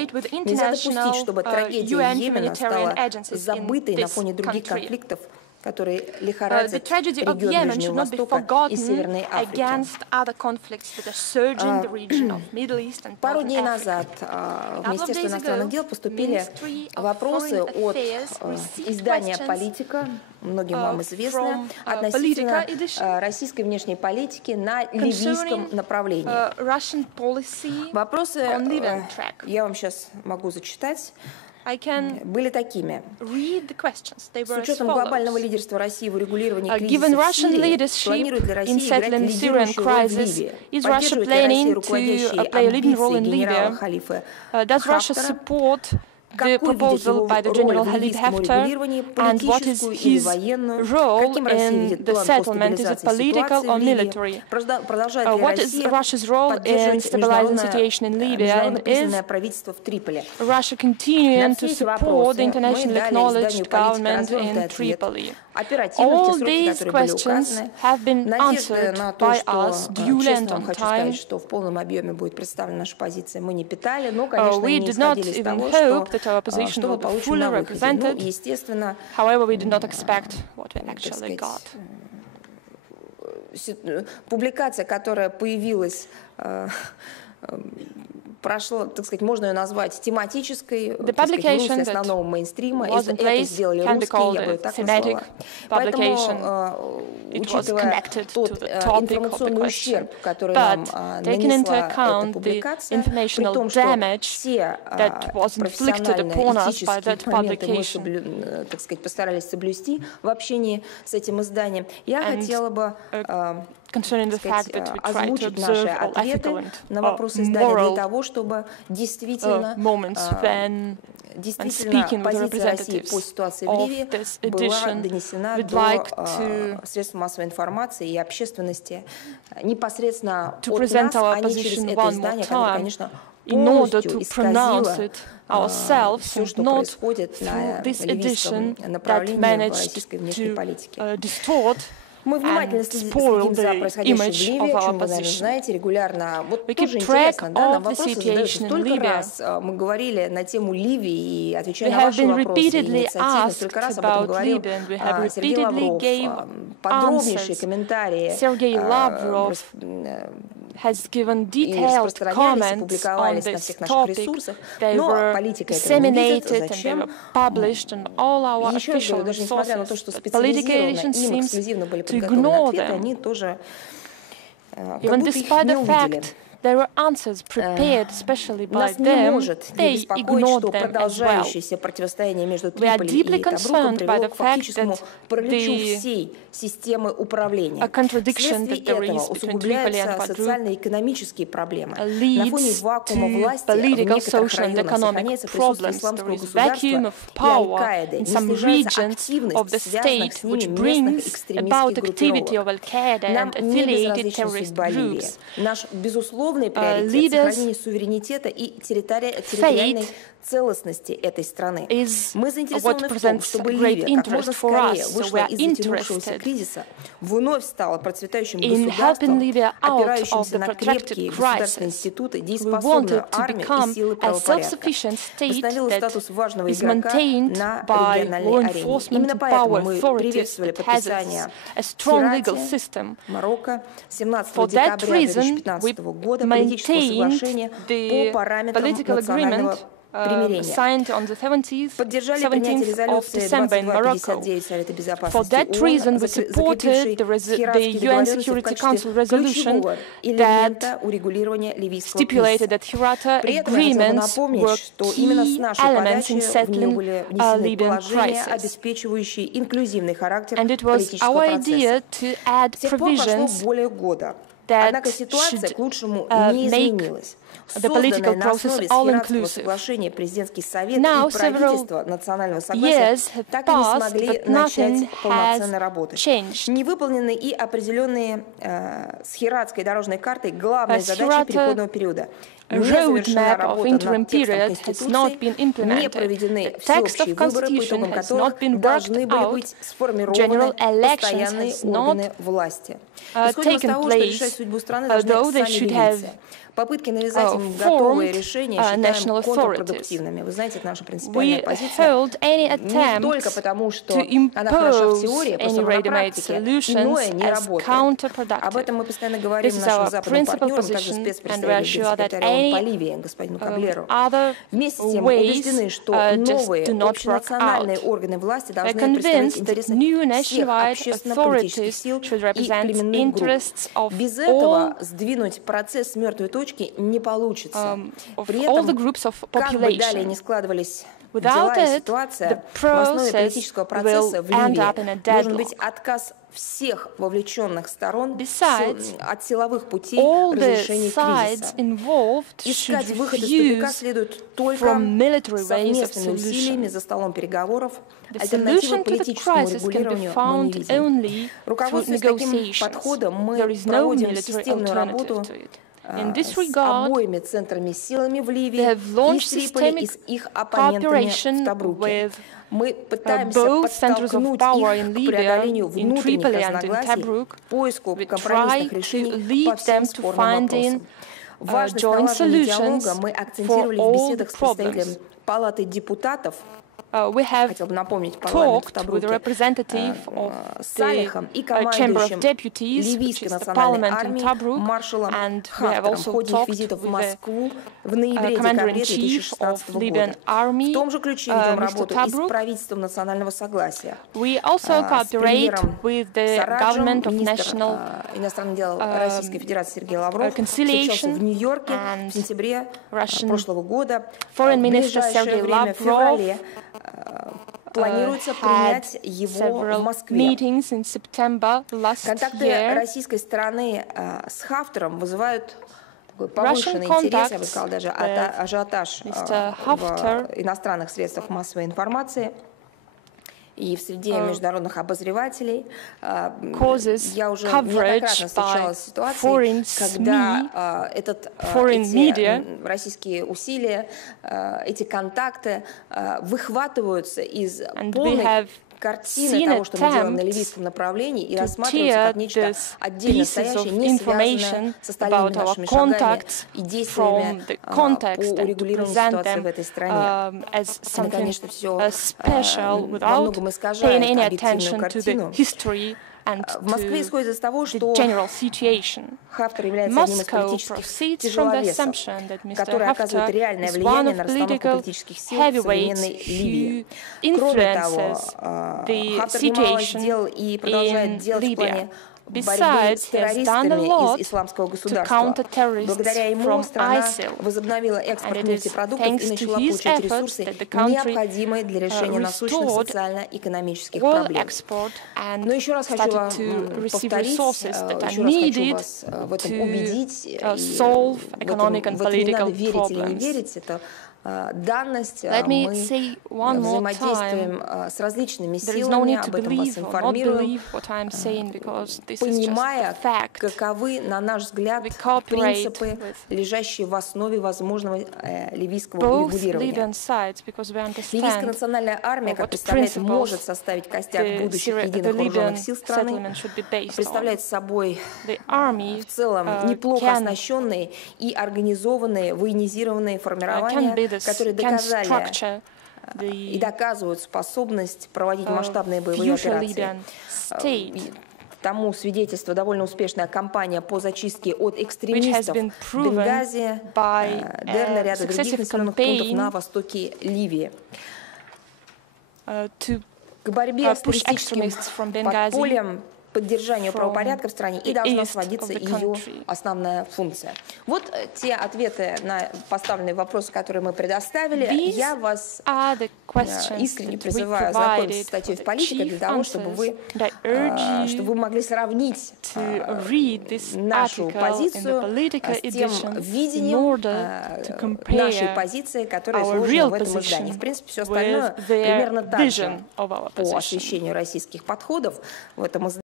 cooperate with international UN humanitarian agencies in this country. The tragedy of Yemen should not be forgotten against other conflicts that are surging in the region of Middle East and Пару Northern дней Africa. назад в Министерство иностранных дел поступили вопросы от издания «Политика», многим вам известно, относительно российской внешней политики на ливийском направлении. Вопросы, я вам сейчас могу зачитать, были такими. С учетом глобального лидерства России в урегулировании кризиса в Сирии, планирует ли Россия играть лидирующую роль в Ливии? Поддерживает ли Россия руководящие амбиции генерала Халифа Хафтара? The proposal by the General Khalid Haftar, and what is his role in the settlement? Is it political or military? What is Russia's role in stabilizing the situation in Libya? And is Russia continuing to support the internationally acknowledged government in Tripoli? All these questions have been answered by us duly and on time. We did not even hope that our position will be fully represented. However, we did not expect what we actually got. Публикация, которая появилась, прошло, так сказать, можно ее назвать тематической, в основном мейнстрима, это сделали русские, я бы так назвала. Поэтому, учитывая тот информационный ущерб, который нам нанесла эта публикация, при том, что все профессиональные этические моменты мы, так сказать, постарались соблюсти в общении с этим изданием, я хотела бы озвучить наши ответы на вопросы издания для того, чтобы действительно позиция России по ситуации в Ливии была донесена до средств массовой информации и общественности непосредственно от нас, а не через это издание, которое, конечно, полностью исказило все, что происходит на ливийском направлении в российской внешней политике. Мы внимательно следим за происходящим в Ливии, о чем вы, наверное, знаете, регулярно. Вот тоже интересно, да, нам вопросы задаются. Столько раз мы говорили на тему Ливии и отвечая на ваши вопросы и инициативы, столько раз об этом говорил Сергей Лавров. Подробнейшие комментарии has given detailed comments on this topic. They were disseminated and they were published on all our official resources. But Politico edition seems to ignore them. Even despite the fact there were answers prepared especially by them, they ignored them as well. We are deeply concerned by the fact that a contradiction that there is between Tripoli and Padru leads to political, social and economic problems. There is a vacuum of power in some regions of the state which brings about activity of Al-Qaeda and affiliated terrorist groups. Leaders' fate целостности этой страны. Мы заинтересованы в том, чтобы Ливия как можно скорее вышла из затянувшегося кризиса, вновь стала процветающим государством, опирающимся на крепкие государственные институты, дееспособную армию и силы правопорядка, восстановила статус важного игрока на региональной арене. Именно поэтому мы приветствовали подписание в Эмирате, Марокко 17 декабря 2015 года политического соглашения по параметрам национального signed on the 17th of December in Morocco. For that reason, we supported the UN Security Council resolution that stipulated that Hirata agreements were key elements in settling Libyan crisis. And it was our idea to add provisions that should make the political process all-inclusive. Now, several years have passed, but nothing has changed. Невыполнены и определенные с Хиратской дорожной картой главные задачи переходного периода. A roadmap of interim period has not been implemented. The text of constitution has not been worked out. General elections has not taken place. судьбу страны должны сами ливийцы. Попытки навязать им готовые решения считаем контрпродуктивными. Вы знаете, это наша принципиальная позиция. Не только потому, что она хороша в теории, просто на практике иное не работает. Об этом мы постоянно говорим нашим западным партнерам, также спецпредставителю генсекретаря ООН по Ливии, господину Каблеру. Вместе с тем убеждены, что новые общенациональные органы власти должны представлять интересы всех общественно-политических сил и племенных групп. Без этого сдвинуть процесс с мертвой точки не получится. При этом, как бы далее не складывались дела и ситуация, в основе политического процесса в Ливии должен быть отказ всех вовлеченных сторон от силовых путей разрешения кризиса. Искать выход из тупика следует только совместными усилиями за столом переговоров. Альтернативы политическому регулированию мы не видим. Руководствуясь таким подходом, мы проводим системную работу с обоими центрами силами в Ливии и с Триполи, и с их оппонентами в Тобруке. Мы пытаемся подтолкнуть их к преодолению внутренних разногласий, поиску компромиссных решений по всем спорным вопросам. Важность налаживания диалога мы акцентировали в беседах с представителем Палаты депутатов. Хотел бы напомнить парламент в Тобруке с Салихом и командующим ливийской национальной армией маршалом Хафтаром в ходе их визитов в Москву в ноябре-декабре 2016 года. В том же ключе ведем работу и с правительством национального согласия. С премьером Сараджем, министр иностранных дел Российской Федерации Сергей Лавров встречался в Нью-Йорке в сентябре прошлого года. В ближайшее время, в феврале, планируется принять его в Москве. Контакты российской стороны с Хафтаром вызывают такой повышенный интерес, я бы сказала, даже ажиотаж в иностранных средствах массовой информации и в среде международных обозревателей. Я уже неоднократно встречалась с ситуацией, когда эти российские усилия, эти контакты выхватываются из полной картины того, что мы делаем на ливийском направлении, и рассматриваются как нечто отдельно стоящее, не связанное с остальными нашими шагами и действиями по урегулированию ситуации в этой стране. Это, конечно, все во многом искажает объективную картину. В Москве исходит из того, что Хафтар является одним из политических тяжеловесов, который оказывает реальное влияние на расстановку политических сил в современной Ливии. Кроме того, Хафтар немало сделал и продолжает делать в плане борьбы с террористами из исламского государства. Благодаря ему страна возобновила экспорт нефтепродуктов и начала получать ресурсы, необходимые для решения насущных социально-экономических проблем. Но еще раз хочу вам повторить, еще раз хочу вас в этом убедить, и в это не надо верить или не верить, это данность. Мы взаимодействуем с различными силами, об этом вас информируем, понимая, каковы, на наш взгляд, принципы, лежащие в основе возможного ливийского урегулирования. Ливийская национальная армия, как представляется, может составить костяк будущих единых вооруженных сил страны, представляет собой в целом неплохо оснащенные и организованные военизированные формирования, которые доказали и доказывают способность проводить масштабные боевые операции. Тому свидетельство довольно успешная кампания по зачистке от экстремистов в Бенгази, Дерна, ряда других населенных пунктов на востоке Ливии. К борьбе с террористическим подпольем, поддержанию правопорядка в стране и должна сводиться ее основная функция. Вот те ответы на поставленные вопросы, которые мы предоставили. Я вас искренне призываю ознакомиться с статьей в Politico для того, чтобы вы могли сравнить нашу позицию с тем видением нашей позиции, которая изложена в этом издании. В принципе, все остальное примерно так же по освещению российских подходов в этом издании.